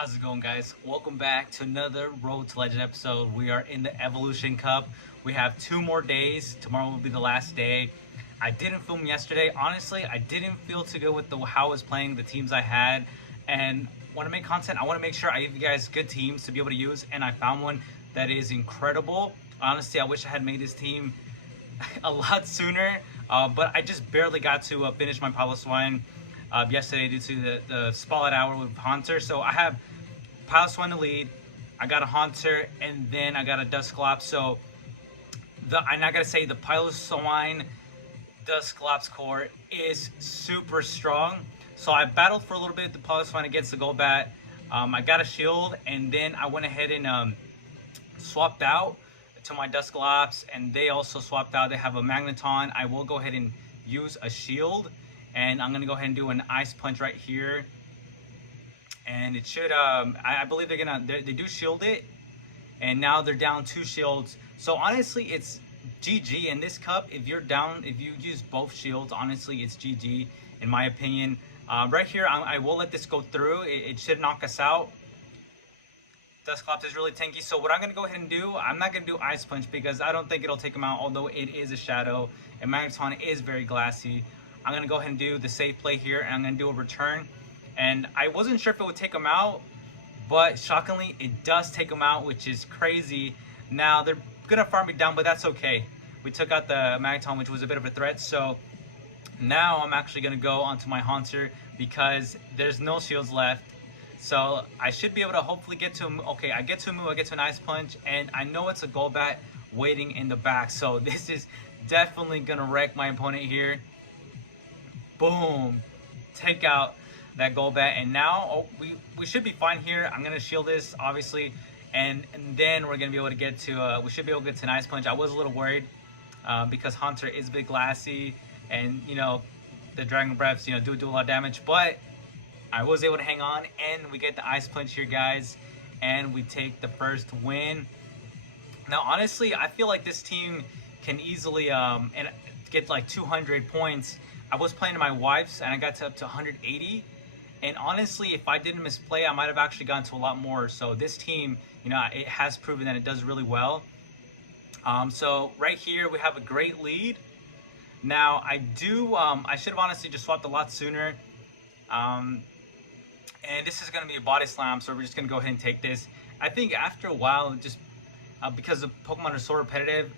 How's it going, guys? Welcome back to another Road to Legend episode. We are in the Evolution Cup. We have 2 more days. Tomorrow will be the last day. I didn't film yesterday. Honestly, I didn't feel too good with how I was playing, the teams I had, and want to make content. I want to make sure I give you guys good teams to be able to use, and I found one that is incredible. Honestly, I wish I had made this team a lot sooner, but I just barely got to finish my Pablo Swine yesterday due to the spotlight hour with Hunter. So I have Pile Swine to lead. I got a Haunter, and then I got a Dusclops. So and I gotta say, the Pile Swine Dusclops core is super strong. So I battled for a little bit the Pile Swine against the Golbat. I got a shield, and then I went ahead and swapped out to my Dusclops, and they also swapped out. They have a Magneton. I will go ahead and use a shield, and I'm gonna go ahead and do an Ice Punch right here. And it should, I believe they do shield it, and now they're down 2 shields. So honestly, it's GG in this cup. If you use both shields, honestly, it's GG in my opinion. Right here, I will let this go through. It should knock us out. Dusclops is really tanky, so what I'm going to go ahead and do, I'm not going to do Ice Punch because I don't think it'll take him out, although it is a Shadow, and Magneton is very glassy. I'm going to go ahead and do the safe play here, and I'm going to do a return. And I wasn't sure if it would take him out, but shockingly, it does take him out, which is crazy. Now, they're going to farm me down, but that's okay. We took out the Magneton, which was a bit of a threat, so now I'm actually going to go onto my Haunter because there's no shields left. So I should be able to hopefully get to him. Okay, I get to a move, I get to an Ice Punch, and I know it's a Golbat waiting in the back. So this is definitely going to wreck my opponent here. Boom. Take out that Golbat, and now we should be fine here. I'm going to shield this, obviously, and then we're going to be able to get to, we should be able to get to an Ice Punch. I was a little worried because Haunter is a bit glassy, and, you know, the Dragon Breaths, you know, do a lot of damage, but I was able to hang on, and we get the Ice Punch here, guys, and we take the first win. Now, honestly, I feel like this team can easily and get like 200 points. I was playing to my wife's, and I got up to 180. And honestly, if I didn't misplay, I might have actually gotten to a lot more. So this team, you know, it has proven that it does really well. So right here, we have a great lead. Now, I should have honestly just swapped a lot sooner. And this is going to be a body slam, so we're just going to go ahead and take this. I think after a while, just because the Pokemon are so repetitive,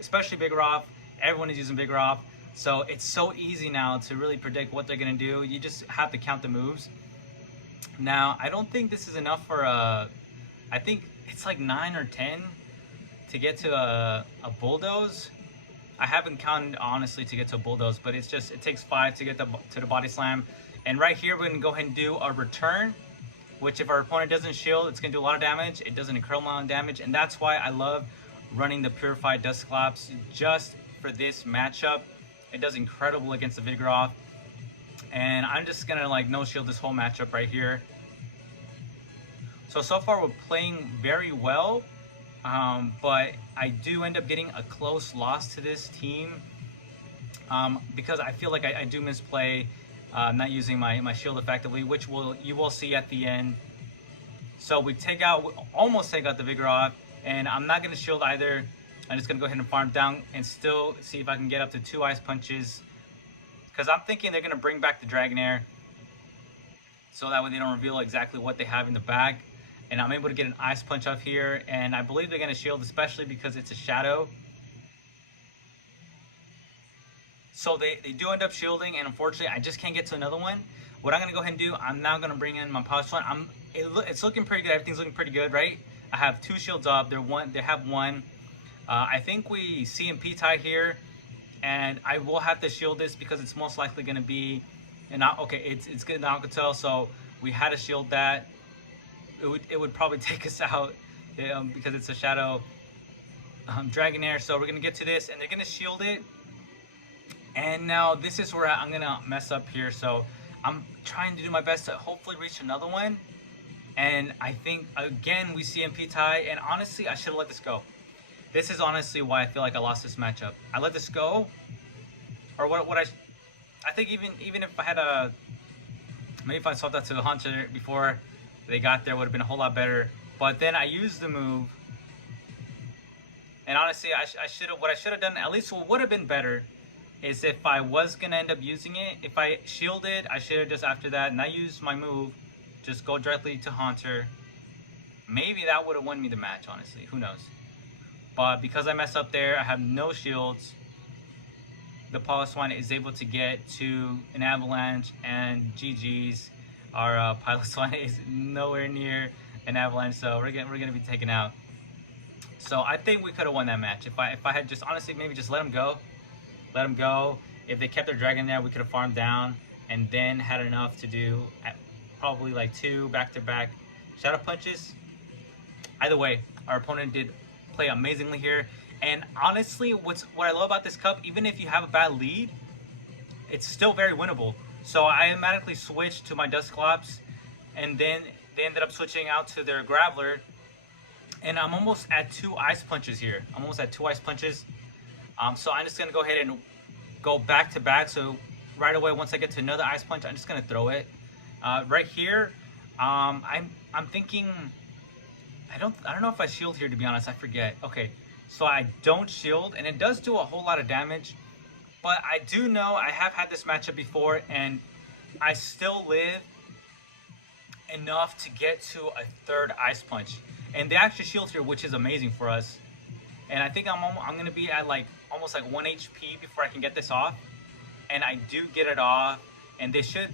especially Vigoroth, everyone is using Vigoroth, so it's so easy now to really predict what they're going to do. You just have to count the moves. Now, I don't think this is enough for I think it's like 9 or 10 to get to a Bulldoze. I haven't counted, honestly, to get to a Bulldoze, but it takes 5 to get to the body slam. And right here, we're going to go ahead and do a return, which if our opponent doesn't shield, it's going to do a lot of damage. It does an incredible amount of damage, and that's why I love running the Purified Dusclops just for this matchup. It does incredible against the Vigoroth. And I'm just going to like no-shield this whole matchup right here. So far, we're playing very well, but I do end up getting a close loss to this team because I feel like I do misplay. Not using my shield effectively, which you will see at the end. So we almost take out the Vigoroth, and I'm not going to shield either. I'm just going to go ahead and farm down and still see if I can get up to 2 Ice Punches, because I'm thinking they're going to bring back the Dragonair, so that way they don't reveal exactly what they have in the bag. And I'm able to get an Ice Punch up here, and I believe they're going to shield, especially because it's a Shadow. So they do end up shielding, and unfortunately, I just can't get to another one. What I'm going to go ahead and do, I'm now going to bring in my Power One. It's looking pretty good. Everything's looking pretty good, right? I have 2 shields up. They have 1. I think we CMP tie here, and I will have to shield this because it's most likely going to be it's good in Alcatel, so we had to shield that. It would probably take us out because it's a Shadow Dragonair. So we're going to get to this, and they're going to shield it. And now this is where I'm going to mess up here. So I'm trying to do my best to hopefully reach another one. And I think, again, we CMP tie. And honestly, I should have let this go. This is honestly why I feel like I lost this matchup. I let this go. Or I think even if I had maybe if I swapped that to the Hunter before, they got there, would have been a whole lot better. But then I used the move, and honestly, I should have. What I should have done, at least what would have been better, is if I was gonna end up using it. If I shielded, I should have just after that not used my move, just go directly to Haunter. Maybe that would have won me the match. Honestly, who knows? But because I messed up there, I have no shields. The Piloswine is able to get to an avalanche, and GG's. Our Piloswine is nowhere near an avalanche, so we're gonna be taken out. So I think we could have won that match if I had just honestly maybe just let him go. If they kept their dragon there, we could have farmed down and then had enough to do probably like 2 back-to-back shadow punches. Either way, our opponent did play amazingly here. And honestly, what I love about this cup, even if you have a bad lead, it's still very winnable. So I automatically switched to my Dusclops, and then they ended up switching out to their Graveler. And I'm almost at 2 Ice Punches here. So I'm just going to go ahead and go back to back. So right away, once I get to another Ice Punch, I'm just going to throw it. Right here, I'm thinking, I don't know if I shield here, to be honest. I forget. Okay, so I don't shield, and it does do a whole lot of damage. But I do know I have had this matchup before, and I still live enough to get to a 3rd Ice Punch. And they actually shield here, which is amazing for us. And I think I'm going to be at like almost like 1 HP before I can get this off. And I do get it off, and they should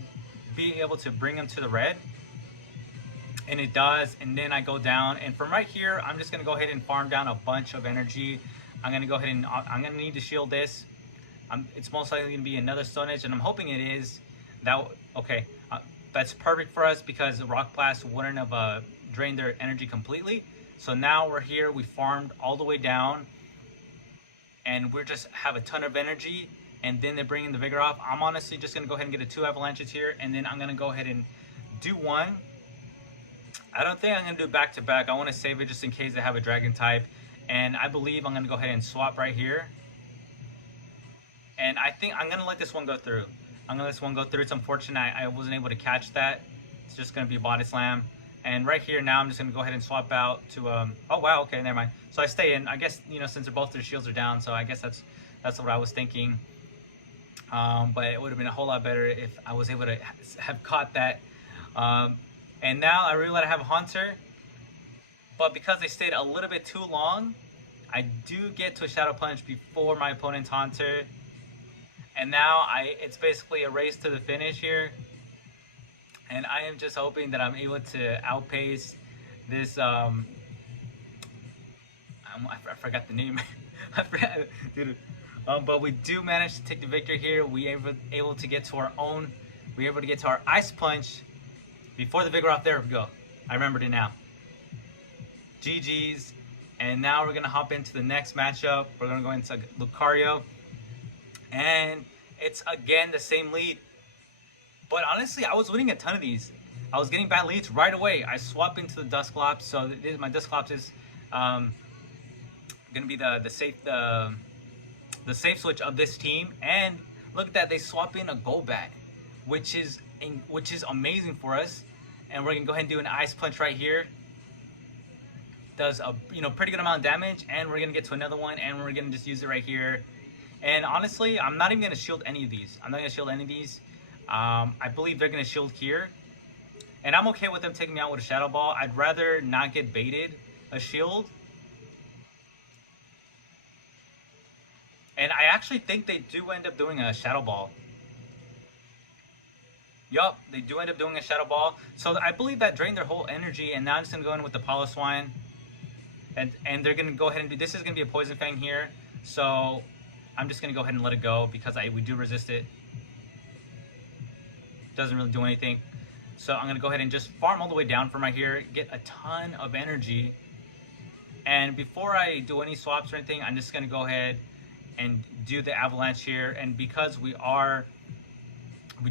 be able to bring him to the red. And it does, and then I go down. And from right here, I'm just going to go ahead and farm down a bunch of energy. I'm going to go ahead and I'm going to need to shield this. It's most likely going to be another Stone Edge, and I'm hoping it is. Okay, that's perfect for us because Rock Blast wouldn't have drained their energy completely. So now we're here, we farmed all the way down, and we're just have a ton of energy, and then they bring in the Vigor off. I'm honestly just going to go ahead and get a 2 Avalanches here, and then I'm going to go ahead and do 1. I don't think I'm going to do back-to-back. I want to save it just in case they have a Dragon type, and I believe I'm going to go ahead and swap right here. And I think I'm going to let this one go through. It's unfortunate I wasn't able to catch that. It's just going to be Body Slam. And right here now, I'm just going to go ahead and swap out to, oh wow, okay, never mind. So I stay in, I guess, you know, since both their shields are down, so I guess that's what I was thinking. But it would have been a whole lot better if I was able to have caught that. And now I realize I have a Haunter, but because they stayed a little bit too long, I do get to a Shadow Punch before my opponent's Haunter. And now it's basically a race to the finish here. And I am just hoping that I'm able to outpace this, I forgot the name. I forgot, dude. But we do manage to take the victory here. We were able to get to our Ice Punch before the Vigoroth. There we go. I remembered it now. GG's. And now we're going to hop into the next matchup. We're going to go into Lucario. And it's again the same lead. But honestly, I was winning a ton of these. I was getting bad leads right away. I swap into the Dusclops. So my Dusclops is going to be the safe switch of this team. And look at that, they swap in a Golbat, which is amazing for us. And we're going to go ahead and do an Ice Punch right here. Does a pretty good amount of damage, and we're going to get to another one, and we're going to just use it right here. And honestly, I'm not even going to shield any of these. I believe they're going to shield here. And I'm okay with them taking me out with a Shadow Ball. I'd rather not get baited a shield. And I actually think they do end up doing a Shadow Ball. Yup, they do end up doing a Shadow Ball. So I believe that drained their whole energy, and now I'm just going to go in with the Piloswine. And they're going to go ahead and do, this is going to be a Poison Fang here. So I'm just going to go ahead and let it go because we do resist it. Doesn't really do anything. So I'm going to go ahead and just farm all the way down from right here, get a ton of energy. And before I do any swaps or anything, I'm just going to go ahead and do the Avalanche here. And because we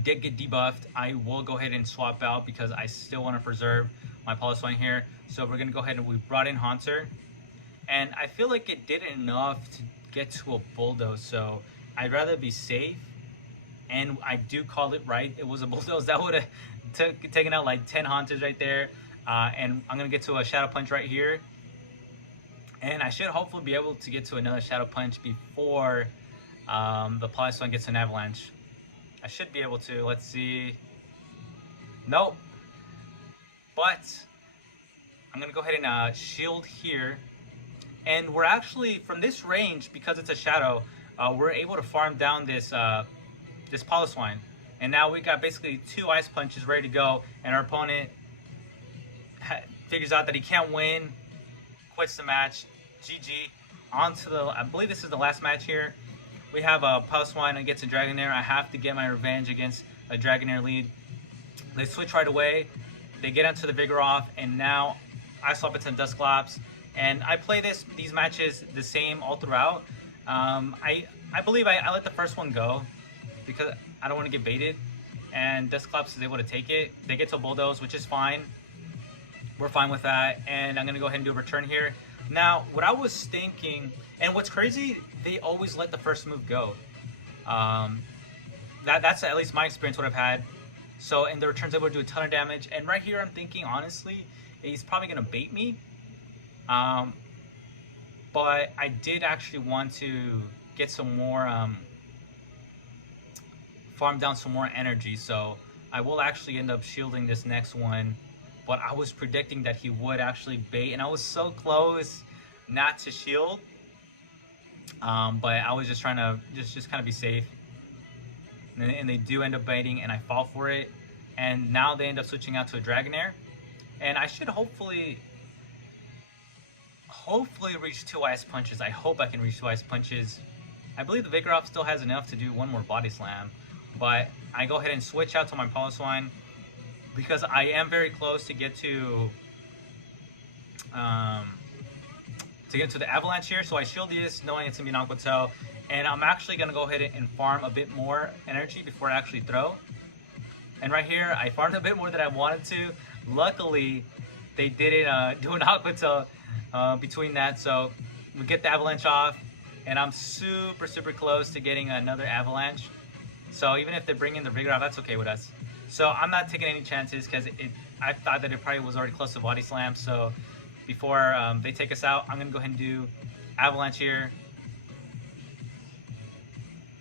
did get debuffed, I will go ahead and swap out because I still want to preserve my Piloswine here. So we're going to go ahead and we brought in Haunter. And I feel like it did enough to get to a Bulldoze. So I'd rather be safe. And I do call it right. It was a Bulldoze that would have taken out like 10 Haunters right there. And I'm gonna get to a Shadow Punch right here, and I should hopefully be able to get to another Shadow Punch before the Polystone gets an Avalanche. I should be able to. Let's see. Nope. But I'm gonna go ahead and shield here, and we're actually from this range, because it's a shadow. We're able to farm down this this Polyswine, and now we got basically 2 Ice Punches ready to go. And our opponent figures out that he can't win, quits the match. GG. On to the, I believe this is the last match here. We have a Polyswine against a Dragonair. I have to get my revenge against a Dragonair lead. They switch right away. They get into the Vigoroth, and now I swap it to Dusclops. And I play these matches the same all throughout. I believe I let the first one go because I don't want to get baited. And Dusclops is able to take it. They get to Bulldoze, which is fine. We're fine with that. And I'm going to go ahead and do a return here. Now, what I was thinking, and what's crazy, they always let the first move go. That's at least my experience, what I've had. So, and the return's able to do a ton of damage. And right here, I'm thinking, honestly, he's probably going to bait me. But I did actually want to get some more, farm down some more energy. So, I will actually end up shielding this next one. But I was predicting that he would actually bait. And I was so close not to shield. But I was just trying to just kind of be safe. And they do end up baiting, and I fall for it. And now they end up switching out to a Dragonair. And I should hopefully reach 2 Ice Punches. I hope I can reach 2 Ice Punches. I believe the Vigoroth still has enough to do one more Body Slam. But I go ahead and switch out to my Polyswine because I am very close to get to the Avalanche here. So I shield this knowing it's going to be an Aqua Tail. And I'm actually going to go ahead and farm a bit more energy before I actually throw. And right here, I farmed a bit more than I wanted to. Luckily, they didn't do an Aqua Tail between that. So we get the Avalanche off. And I'm super, super close to getting another Avalanche. So even if they bring in the Vigoroth, that's okay with us. So I'm not taking any chances because I thought that it probably was already close to Body Slam. So before they take us out, I'm going to go ahead and do Avalanche here.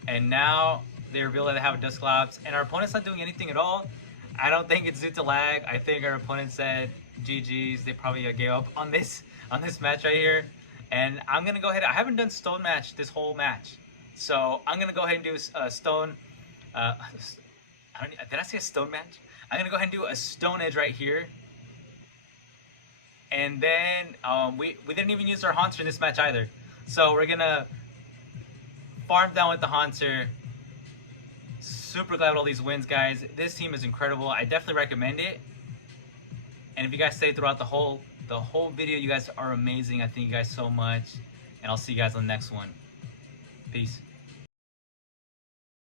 And now they reveal that they have a Dusclops, and our opponent's not doing anything at all. I don't think it's due to lag. I think our opponent said GG's. They probably gave up on this match right here. And I'm gonna go ahead. I haven't done Stone match this whole match, so I'm gonna go ahead and do a Stone. Did I say a Stone match? I'm gonna go ahead and do a Stone Edge right here. And then we didn't even use our Haunter in this match either. So we're gonna farm down with the Haunter. Super glad with all these wins, guys. This team is incredible. I definitely recommend it. And if you guys stay throughout the whole video, you guys are amazing. I thank you guys so much. And I'll see you guys on the next one. Peace.